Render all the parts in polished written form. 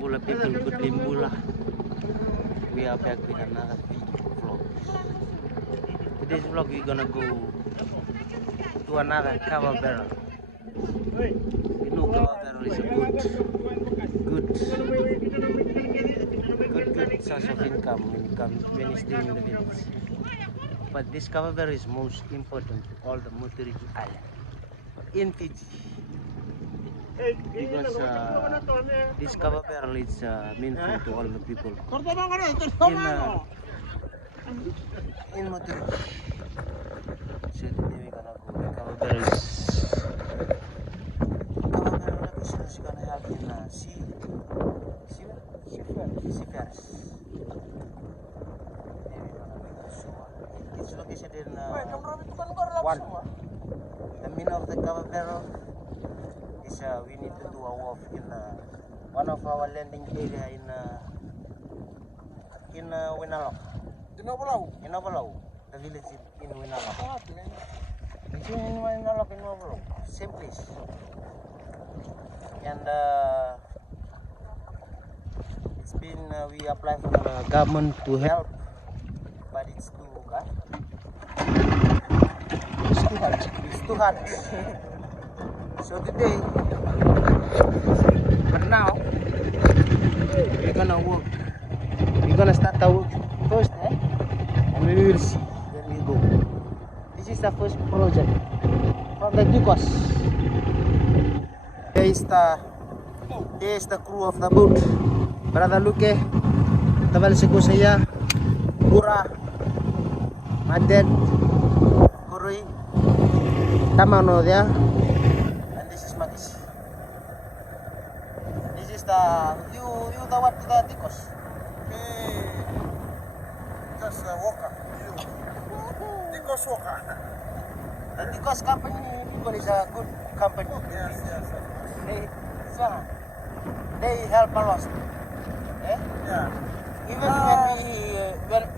Limbula people, good Limbula. We are back with another vlog. Today's vlog we're gonna go to another cover barrel. You know cover barrel is a good source of income when you stay in the village. But this cover barrel is most important to all the Muturiki Island in Fiji. Because this cover barrel is meaningful to all the people in Muturiki. So today we're gonna go to cover barrels. Cover barrel episode is gonna have in seafarers. It's located in one. The meaning of the cover barrel is we need to do a wharf in one of our landing area in Winalok. In Ovalau, the village in Winalok. It's in Winalok, same place. And it's been we apply for the government to help, but it's too hard. It's too hard. So today, but now we're gonna work. We're gonna start the work first, and we will see where we go. This is the first project from the Dukos. Here is the crew of the boat. Brother Luke, tabal si Kusaya, Gura, Madet, Kurui, Tamano there. This is the you the what to the Dukos? Just Walker. Dukos Walker. The Dukos company people is a good company. Yes. They help a lot. Yeah.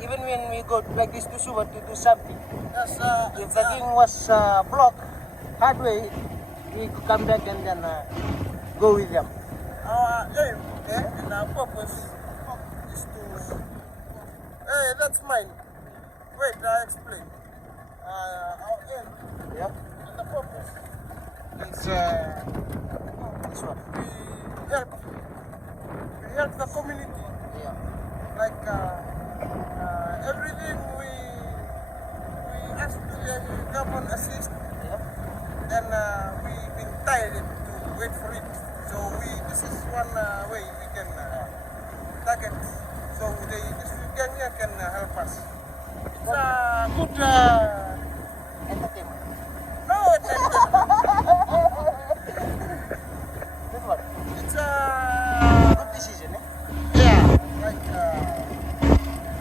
Even when we go like this to Suva to do something, Yes, if the thing was blocked hard way, we could come back and then go with them. Our aim and our purpose is to. Hey, that's mine. Wait, I explain. Our aim Yeah. and the purpose is This one. we help the community. Yeah. Like everything we ask the government assist, Yeah. then we've been tired to wait for it. So this is one way we can target. So this gang here can help us. It's a good Entertainment. no entertainment. This one. It's a Good decision, eh? yeah, like I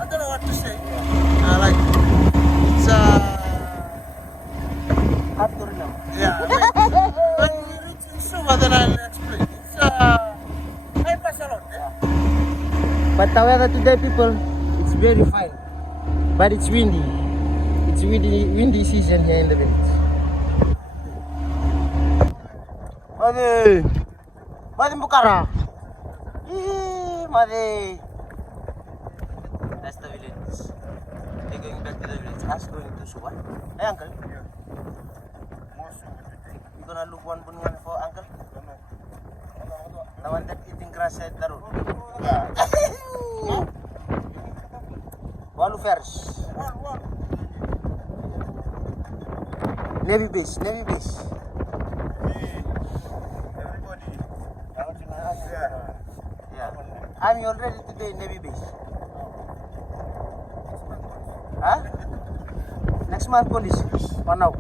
don't know what to say. Like it's Hard to remember. yeah. When we reach in Suva, then I'll explain. It's help us a lot. But the weather today, people, it's very fine. But it's windy. It's windy season here in the village. Madi Bukara. Madi. That's the village. They're going back to the village. Us going to Suva. Hey, uncle. You gonna look one for uncle? The one that eating grass at the road. Walu Ferris. Navy base. Yeah. I'm already today Navy base. Huh? Next month police. For now.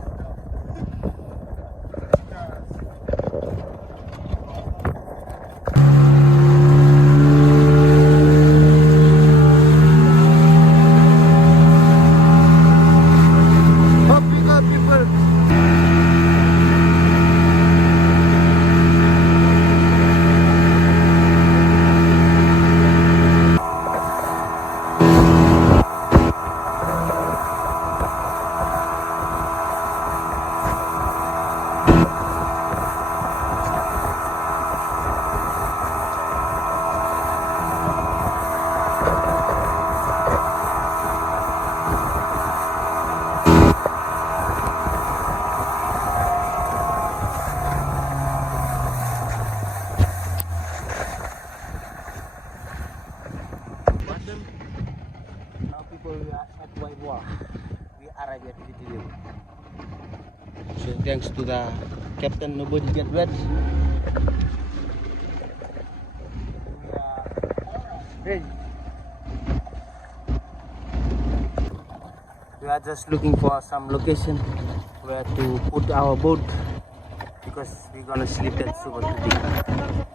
thanks to the captain, nobody get wet. Hey. We are just looking for some location where to put our boat because we're gonna sleep at Suba today.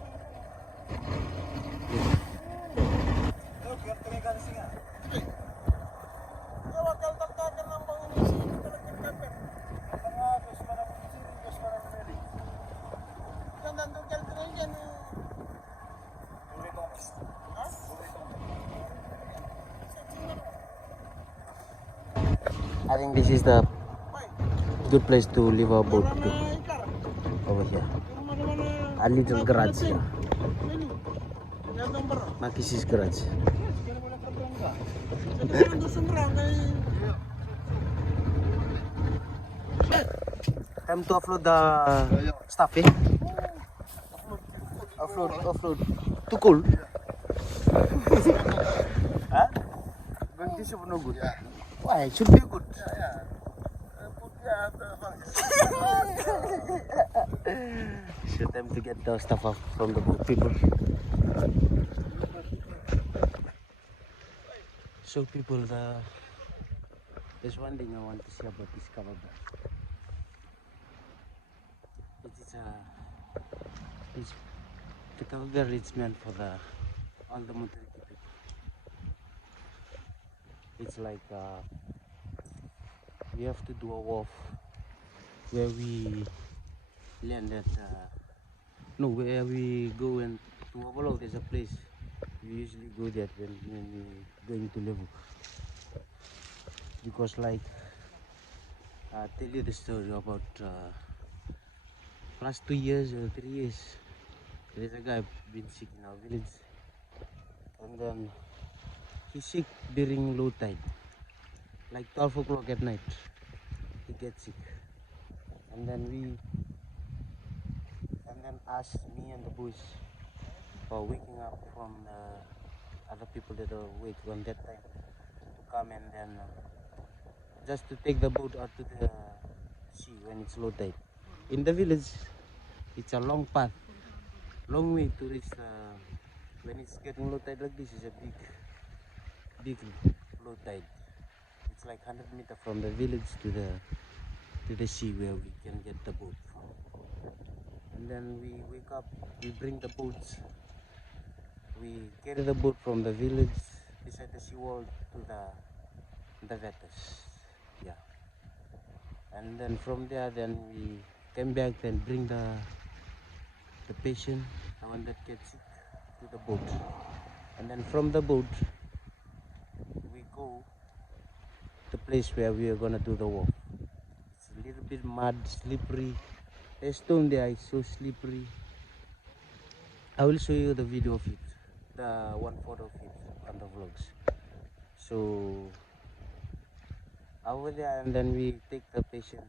I think this is the good place to leave our boat to. Over here. A little garage here. Makisi's garage. Time to offload the stuff, eh? Offload. Too cold? Huh? Going this is no good. Why? It should be good. So time to get the stuff off from the boat, people. So people, there's one thing I want to say about this cover bar. The cover bar is meant for all the motoriki people. It's like we have to do a wharf where we land at where we go and to Overlook. There's a place we usually go there when we going to Levu, because like I'll tell you the story about last 2 years or 3 years. There's a guy been sick in our village, and then he's sick during low tide, like 12 o'clock at night. He gets sick, and then us, me and the boys, for waking up from other people that are awake on that time to come and then just to take the boat out to the sea when it's low tide. In the village, it's a long path, long way to reach. When it's getting low tide like this, is a big low tide. It's like 100 meters from the village to the sea where we can get the boat from. And then we wake up, we bring the boats, we carry the boat from the village beside the seawall to the vetters. Yeah. And then from there, then we came back and bring the patient, the one that gets sick, to the boat. And then from the boat, we go to the place where we are gonna do the walk. It's a little bit mud, slippery. The stone there is so slippery. I will show you the video of it, the one photo of it on the vlogs. So over there, and then we take the patient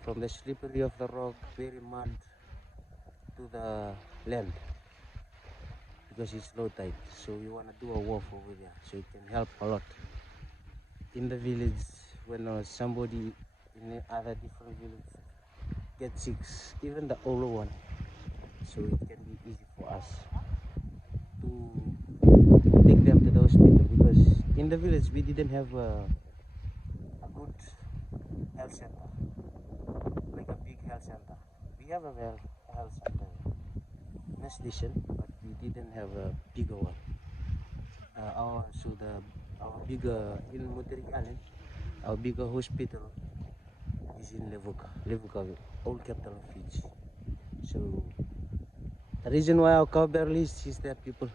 from the slippery of the rock, very mud, to the land, because it's low tide. So we want to do a walk over there, so it can help a lot in the village when somebody in other different village gets sick, even the older one. So it can be easy for us to take them to the hospital, because in the village we didn't have a good health center, like a big health center. We have a health center, a station, but we didn't have a bigger one. Our bigger in Motorik Island, our bigger hospital is in Levuka, old capital of Fiji. So the reason why our cover barrel is that people,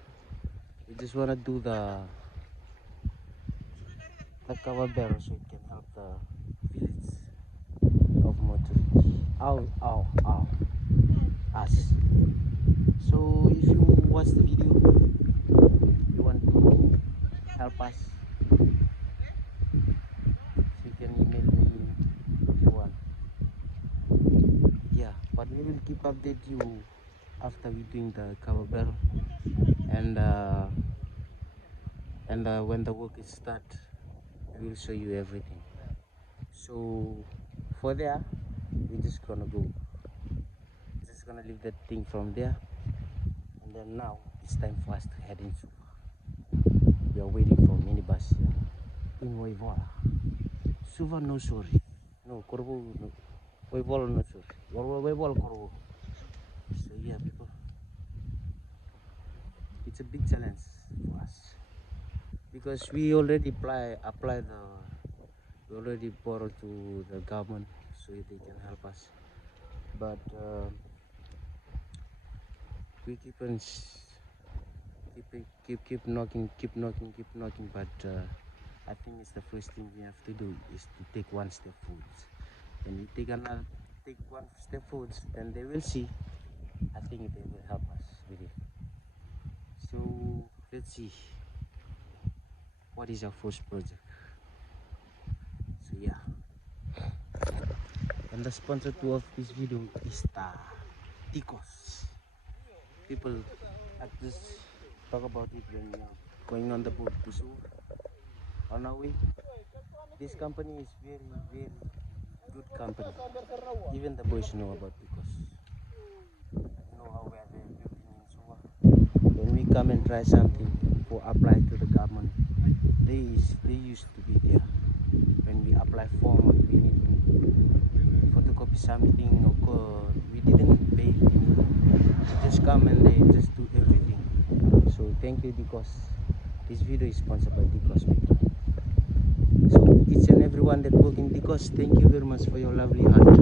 we just want to do the cover barrel so it can help the village of Motorik. Ow, us. So if you watch the video, you want to help us, you can email me if you want. Yeah, but we will keep update you after we doing the cover barrel, and when the work is start, we will show you everything. So for there, we're just gonna go. Just gonna leave that thing from there, and then now it's time for us to head in Suva. We are waiting for minibus here in Voivola. Suva no sorry. No, Corvo no. Voivola no sorry. Voivola Corvo. So yeah, people. It's a big challenge for us because we already we already borrowed to the government so they can help us, but we keep knocking, but I think it's the first thing we have to do is to take one step forward. When we take one step forward, then they will see. I think they will help us with it. So let's see what is our first project. So yeah, and the sponsor of this video is Tikos. People at this talk about it when going on the boat to Suva on our way. This company is very good company. Even the boys know about Tikos. Know how we are building in Suva. When we come and try something for apply to the government, they used to be there. When we apply form, we need to photocopy something, or we didn't pay anything. They just come and they just do everything. So thank you, Tikos. This video is sponsored by Tikos people. So each and everyone that work in Tikos, thank you very much for your lovely heart.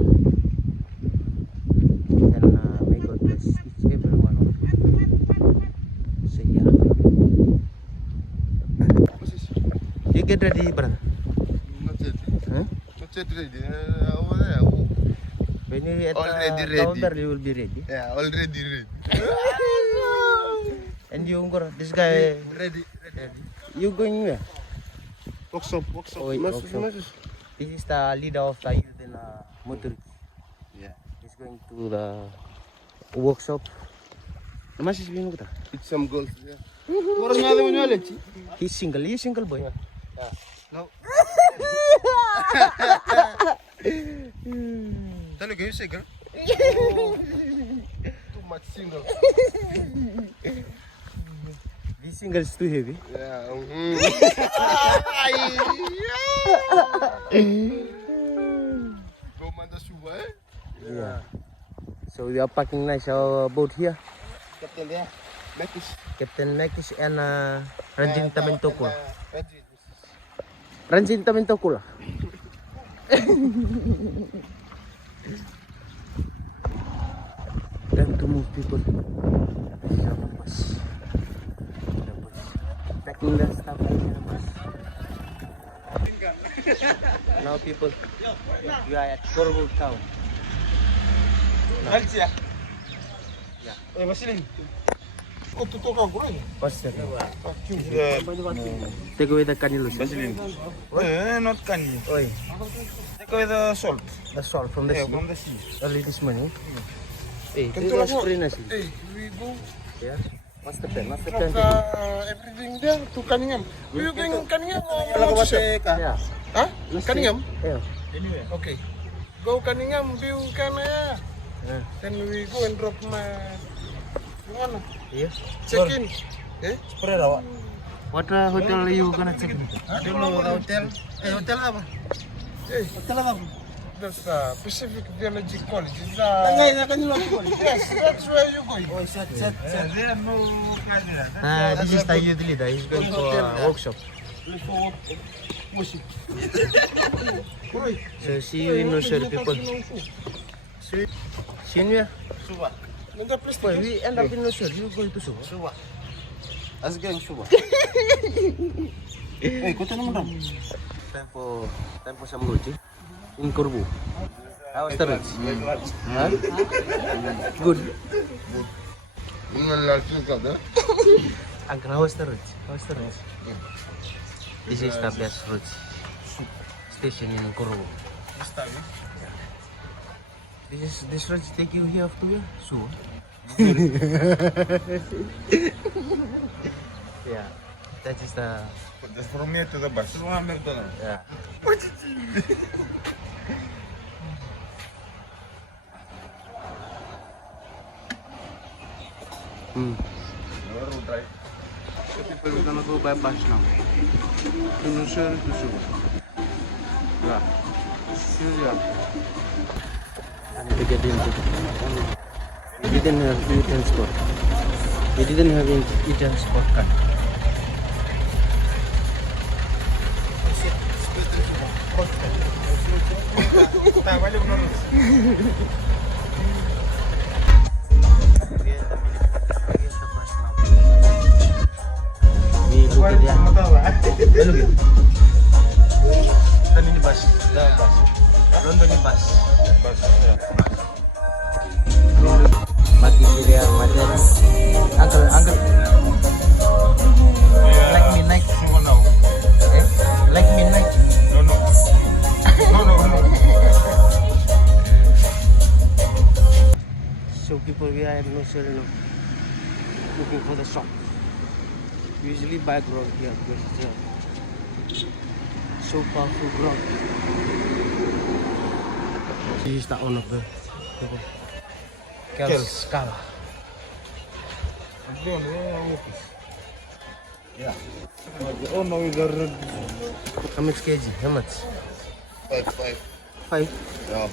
And may God bless each every one of you. So yeah. You get ready, brother? Huh? Not yet ready. Over there. When you at Already ready. counter, you will be ready. Yeah, already ready. And you, Ungor, this guy, Ready. you going where? Workshop. Oh, wait, workshop. This is the leader of the youth in motor. Yeah. He's going to the workshop. Mas is being good. It's some girls. Yeah. He's single. You single boy? Yeah. No. Tell you single. Too much single. This single is too heavy. Yeah. Go man the Suva, eh? Yeah. So we are parking nice our boat here. Captain there. Makis. Captain Makis and Ranjin Tamentokul. Ranjin Tamentokul. Time to move, people. Packing the stuff like that. Now, people, we are at Corvo town. Yeah. Yeah. Vasilin. Oh, tutok ako rin. What's that? Take away the cannulus. Vasilin. Not candy. Oi, Take away the salt. the salt from the sea. From the sea. Early this morning. Hey, Can this you was like- pretty nicely. Hey, we go Yeah. What's the plan? What's the from plan? everything there to Cunningham. Do you going Cunningham or Yeah. Huh? Cunningham? Yeah. Okay. Go Cunningham, view Canaya. Yeah. Then we go and drop my one. Yeah. Check in. Eh? What hotel are you gonna check in? Don't know the hotel. Hotel apa? Hey, hotel apa? That's Pacific Theology College. It's yes, that's where you going. Oh, set. There no This is the youth leader. He's going for a workshop. Worship. So see you in nursery, people. See you in where? Suva. Nanda place Boy, we end up in nursery. You go to Suva. Suva. Asgang Suva. Eh, kota naman dong. Time for some roti in Corvo. How was the roti? Huh? Good. Dengan langsung kau dah. Uncle, how was the roti? This is the best roti station in Corvo. This roti take you here to where? Suva. Yeah, that is the Just from here to the bus. yeah. Road drive. So people, we're gonna go by bus now. To Nusur to Suba. Yeah. Here we are. I need to get into it. We didn't have e spot. We didn't have e spot card. London bus. Mati Syria, Madras. Uncle. Like midnight. Eh? Like midnight. No. So people, we are at Nusur looking for the shop. We usually buy grog here because it's so powerful grog. This is the owner of the Kels Kala. Yeah. Oh no, is the How much kg? How much? 5. 5. Yeah.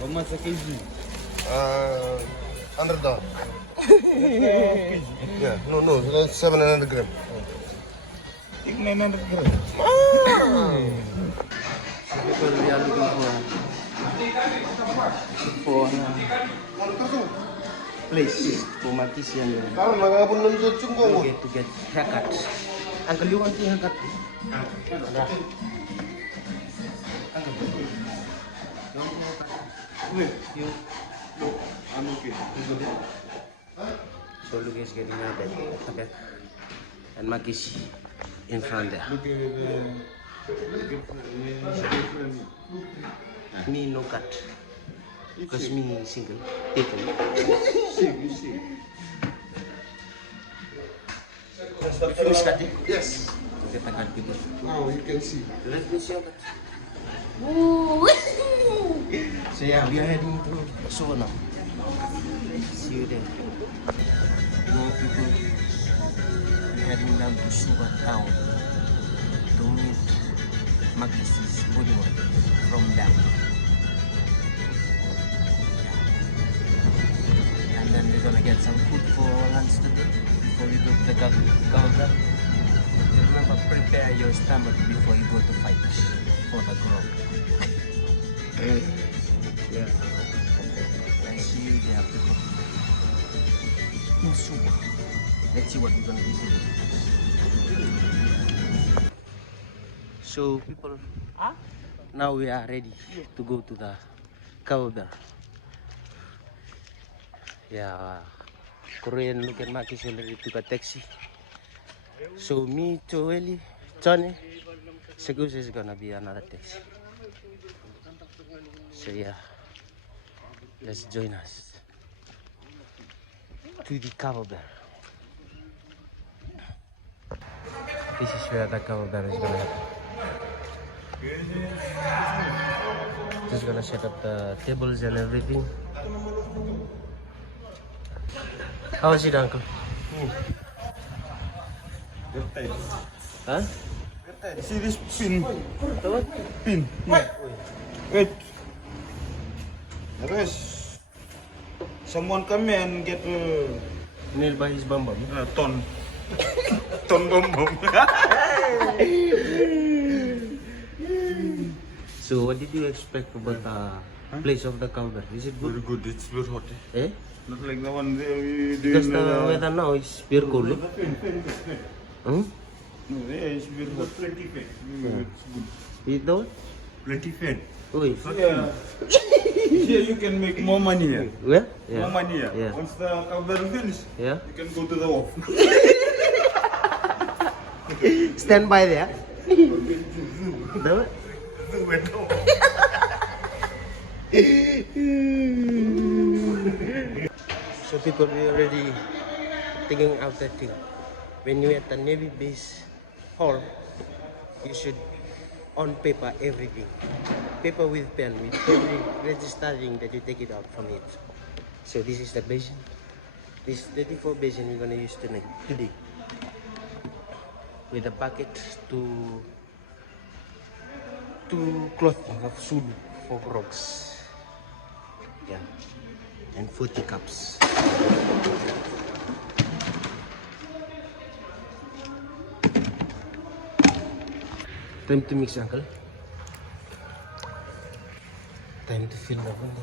How much a kg? $100. Yeah, no, that's 700 gram. Take 900 grams. So people, we are looking for place for Matisian to get haircut. Uncle, you want the haircut? You? I'm okay. So Luke is getting out at the back and Makis in front there. Look at Me no cut because me single taken. see. You finish cutting? Yes. Get the cut people. Now you can see. Let me see your cut. So yeah, we are heading to Suva now. See you there. More people. We are heading down to Suva town to meet Makis' bodywork from them. And then we're gonna get some food for lunch today before we go to the Galga. Remember, prepare your stomach before you go to fight for the grog. Yeah. And see you there, people. In Suva. Let's see what we're gonna visit. So, people, now we are ready to go to the Kawaber. Yeah, Korean look at Makis already took a taxi. So me, Joeli, Johnny, Segus is gonna be another taxi. So yeah, let's join us to the Kawaber. This is where the Kawaber is gonna happen. Just gonna set up the tables and everything. How is it, Uncle? Huh? See this pin? What? Pin. Wait. Rest. Someone come and get Nailed by his bum bum. ton. Ton bom. So what did you expect about the place of the Kawaber? Is it Very good? good. It's very hot. Eh? Not like the one we did. Because the weather now is very cold. Eh? Hmm? No, yeah, it's very hot. Plenty fan. It's good. You know? Plenty fan. Oi. Yeah. Here you can make more money here. Where? More Yeah. money here. Yeah. Once the cover finish, Yeah. you can go to the off. Stand by there. No? So people, we already thinking out that thing. When you at the Navy base hall, you should on paper everything. Paper with pen, with every registering that you take it out from it. So this is the basin. This 34 basin we're gonna use today. With a bucket, two cloth of sulu for rocks. Yeah, and 40 cups. Time to mix, uncle. Time to fill the one.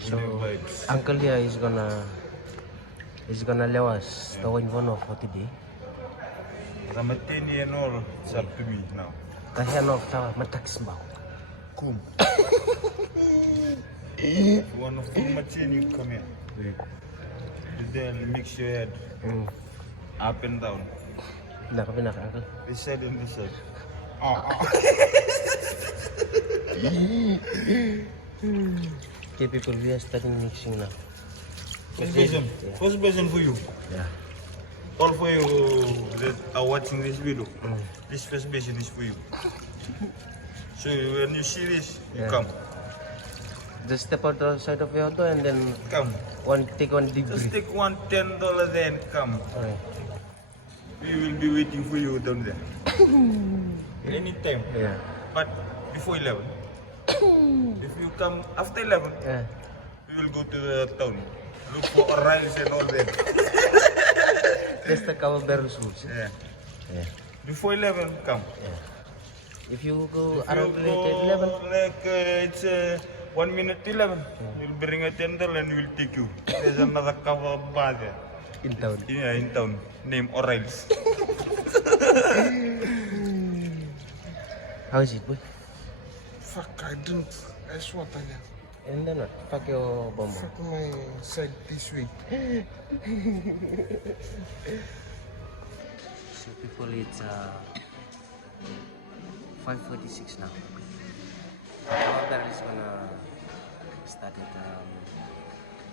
So uncle here is gonna let us the wine for today. I'm a 10-year old, it's up to me now. Kaya no tawa matax ba? Come. If you want to full machine, you come here. Then mix your head up and down. Pinaka uncle. This side and this side. Okay, people, we are starting mixing now. First basin for you. Yeah. All for you that are watching this video. This first basin is for you. So when you see this, you Yeah. come. Just step out the side of your door and then Come. take one deep Just breath. take $10 then come. Okay. We will be waiting for you down there. Anytime. Yeah. But before 11. If you come after 11, Yeah. we will go to the town. Look for O'Reilly's and all that. That's the cover barrels rules. Yeah. Yeah. Before 11, come. Yeah. If you go If you around go late at 11, like it's 1 minute to 11, we'll bring a tender and we'll take you. There's another cover bar there. in town. Yeah, in town. Name O'Reilly's. How is it, boy? Fuck, I drink ice water now. And then what? Fuck your bomb. Fuck my side this week. So people, it's 5:46 now. Our barrel is gonna start at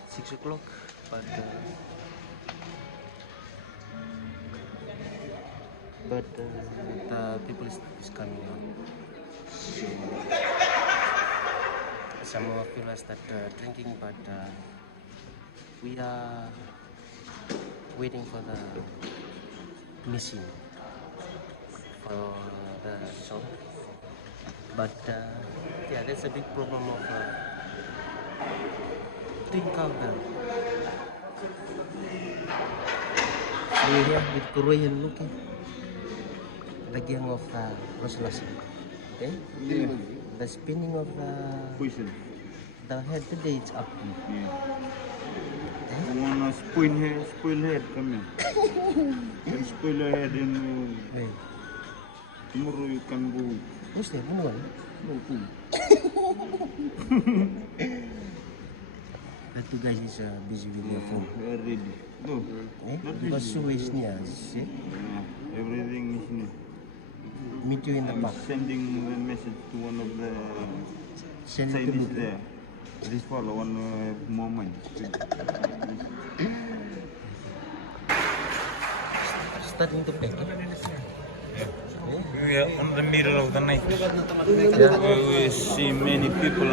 6 o'clock, but the people is coming on. So some of people start drinking, but we are waiting for the missing for the shop. But yeah, that's a big problem of twin counter. So here with Korean looking, the gang of Roslasi. Okay? Yeah. The spinning of the head today is up. Yeah. You wanna spoil head, come here. You can spoil your head and Hey, tomorrow you can go. who's there? No one. No food. The two guys is busy with their phone. We are ready. No. Eh? Not Because busy. Sue is near. See? Yeah, everything is new. Meet you in the I'm park. sending the message to one of the Send it to Chinese look. there. This fellow one moment. Starting to pack. We are on the middle of the night. Yeah. We see many people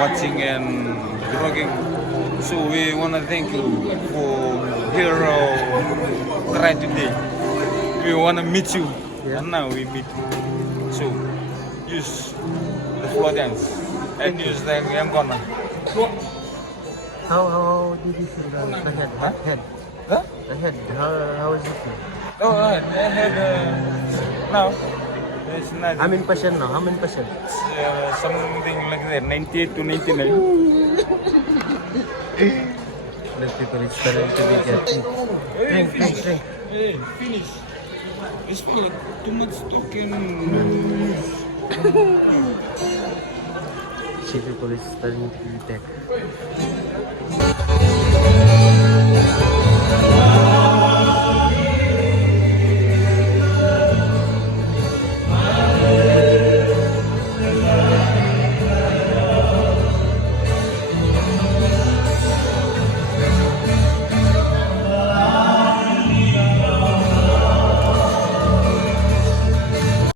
watching and vlogging. So we want to thank you for here try today. We want to meet you. Yeah. And now we meet you. So use the floor dance and use the Ngona. How did you feel the head? Huh? Head. Huh? The head. How is it feel? Oh, I had now. It's not. How many percent now? How many percent? Something like that, 98 to 99. The people is starting to be getting. Drink. Hey, finish. It's like too much talking. See, people is starting to be back.